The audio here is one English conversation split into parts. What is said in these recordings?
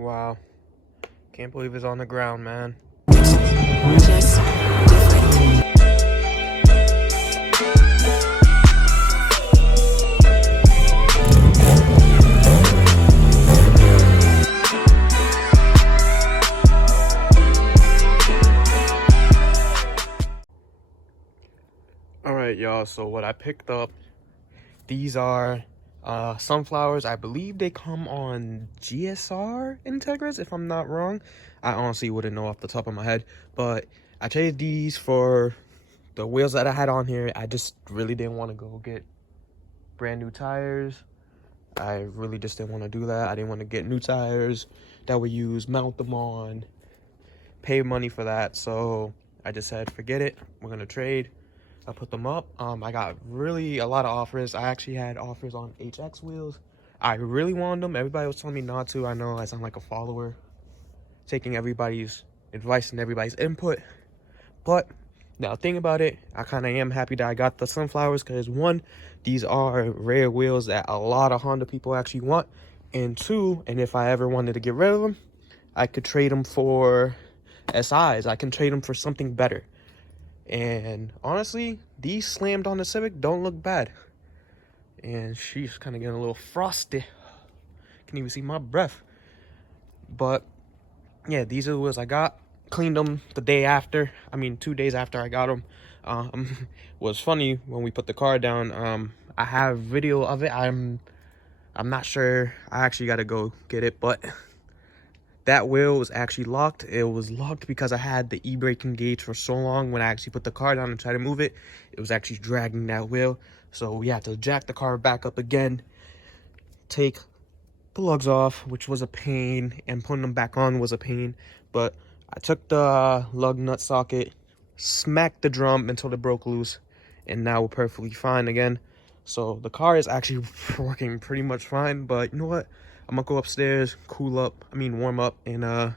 Wow. Can't believe it's on the ground, man. Just different. Alright, y'all, so what I picked up, these are sunflowers. I believe they come on GSR Integras, if I'm not wrong. I honestly wouldn't know off the top of my head, but I traded these for the wheels that I had on here. I just really didn't want to go get brand new tires. I really just didn't want to do that. I didn't want to get new tires that we use, mount them on, pay money for that. So I just said, forget it. We're gonna trade. I put them up. I got really a lot of offers. I actually had offers on HX wheels. I really wanted them. Everybody was telling me not to. I know I sound like a follower, taking everybody's advice and everybody's input. But now think about it, I kind of am happy that I got the sunflowers because one, these are rare wheels that a lot of Honda people actually want. And two, and if I ever wanted to get rid of them, I could trade them for SIs. I can trade them for something better. And honestly, these slammed on the Civic don't look bad. And she's kind of getting a little frosty. Can't even see my breath. But yeah, these are the wheels I got. Cleaned them the day after. I mean, 2 days after I got them. Was funny when we put the car down. I have video of it. I'm not sure. I actually got to go get it, but that wheel was actually locked. It was locked because I had the e-brake engaged for so long. When I actually put the car down and tried to move it, it was actually dragging that wheel. So we had to jack the car back up again, take the lugs off, which was a pain, and putting them back on was a pain. But I took the lug nut socket, smacked the drum until it broke loose, and now we're perfectly fine again. So the car is actually working pretty much fine. But you know what? I'm gonna go upstairs, warm up, and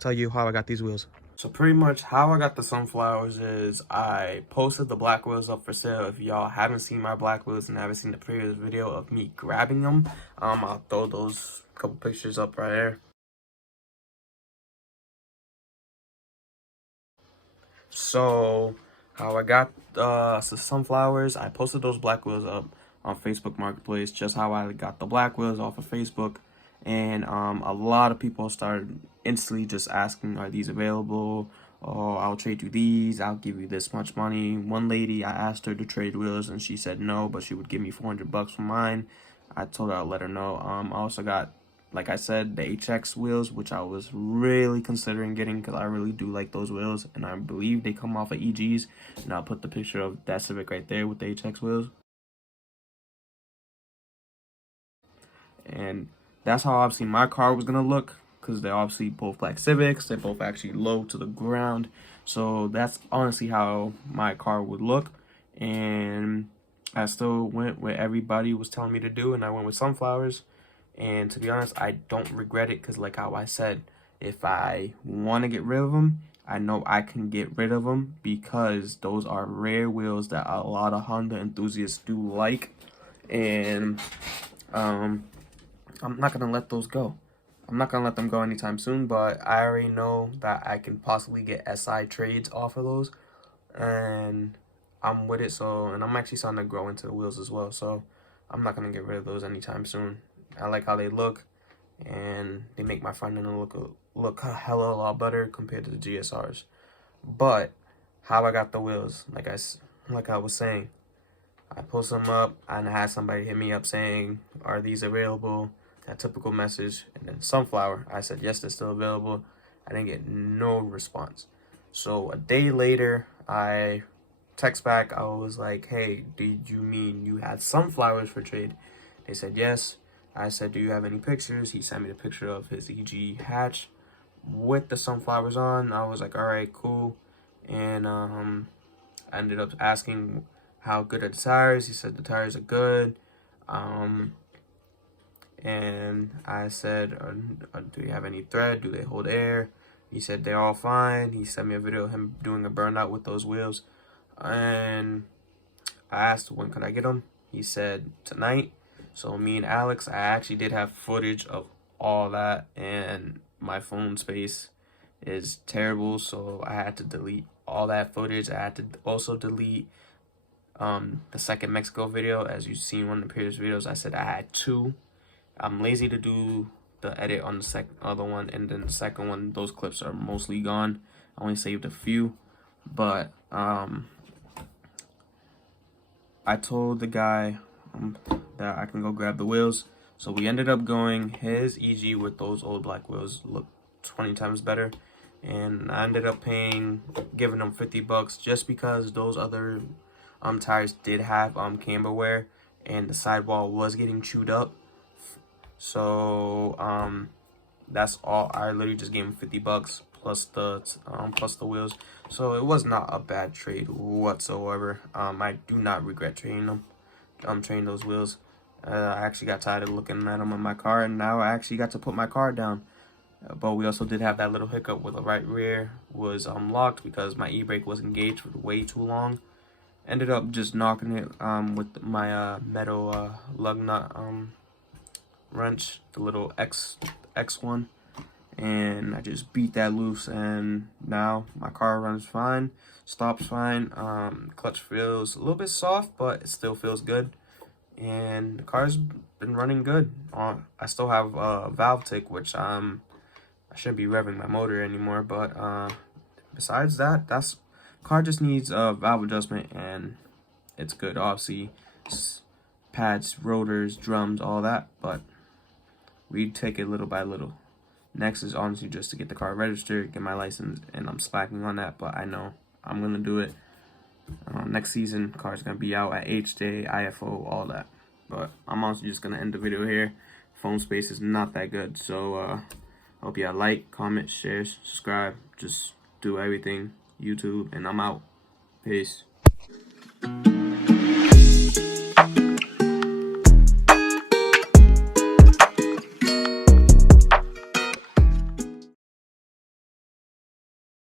tell you how I got these wheels. So pretty much how I got the sunflowers is I posted the black wheels up for sale. If y'all haven't seen my black wheels and haven't seen the previous video of me grabbing them, I'll throw those couple pictures up right there. So how I got the sunflowers, I posted those black wheels up on Facebook Marketplace, just how I got the black wheels off of Facebook. And a lot of people started instantly just asking, are these available? Oh, I'll trade you these, I'll give you this much money. One lady, I asked her to trade wheels and she said no, but she would give me 400 bucks for mine. I told her I'll let her know. I also got, like I said, the HX wheels, which I was really considering getting because I really do like those wheels, and I believe they come off of EGs. And I'll put the picture of that Civic right there with the HX wheels. And that's how obviously my car was gonna look, because they're obviously both black Civics. They're both actually low to the ground. So that's honestly how my car would look. And I still went where everybody was telling me to do, and I went with sunflowers. And to be honest, I don't regret it, because like how I said, if I want to get rid of them, I know I can get rid of them, because those are rare wheels that a lot of Honda enthusiasts do like. And I'm not going to let those go. I'm not going to let them go anytime soon, but I already know that I can possibly get SI trades off of those. And I'm with it, and I'm actually starting to grow into the wheels as well. So I'm not going to get rid of those anytime soon. I like how they look, and they make my front end look a hella lot better compared to the GSRs. But how I got the wheels, like I was saying, I posted them up and I had somebody hit me up saying, are these available? That typical message. And then sunflower, I said yes, they're still available. I didn't get no response. So a day later, I text back. I was like, hey, did you mean you had sunflowers for trade? They said yes. I said, do you have any pictures? He sent me the picture of his EG hatch with the sunflowers on. I was like, all right, cool. And I ended up asking how good are the tires. He said the tires are good. And I said, do you have any thread? Do they hold air? He said they're all fine. He sent me a video of him doing a burnout with those wheels. And I asked, when could I get them? He said tonight. So me and Alex, I actually did have footage of all that, and my phone space is terrible, so I had to delete all that footage. I had to also delete the second Mexico video. As you've seen one of the previous videos, I said I had two. I'm lazy to do the edit on the other one, and then the second one, those clips are mostly gone. I only saved a few, but I told the guy that I can go grab the wheels, so we ended up going. His EG with those old black wheels looked 20 times better, and I ended up giving him 50 bucks just because those other tires did have camber wear, and the sidewall was getting chewed up. So that's all. I literally just gave him 50 bucks plus the wheels, so it was not a bad trade whatsoever. I do not regret trading them. Trading those wheels. I actually got tired of looking at them in my car, and now I actually got to put my car down. But we also did have that little hiccup with the right rear was locked because my e-brake was engaged for way too long. Ended up just knocking it with my metal lug nut wrench, the little X1, and I just beat that loose, and now my car runs fine, stops fine. Clutch feels a little bit soft, but it still feels good, and the car's been running good. I still have valve tick, which I shouldn't be revving my motor anymore, but besides that, car just needs a valve adjustment, and it's good. Obviously, pads, rotors, drums, all that, but we take it little by little. Next is honestly just to get the car registered, get my license, and I'm slacking on that, but I know I'm gonna do it. Next season, car's gonna be out at HJ, IFO, all that. But I'm also just gonna end the video here. Phone space is not that good, so hope y'all like, comment, share, subscribe, just do everything. YouTube, and I'm out. Peace.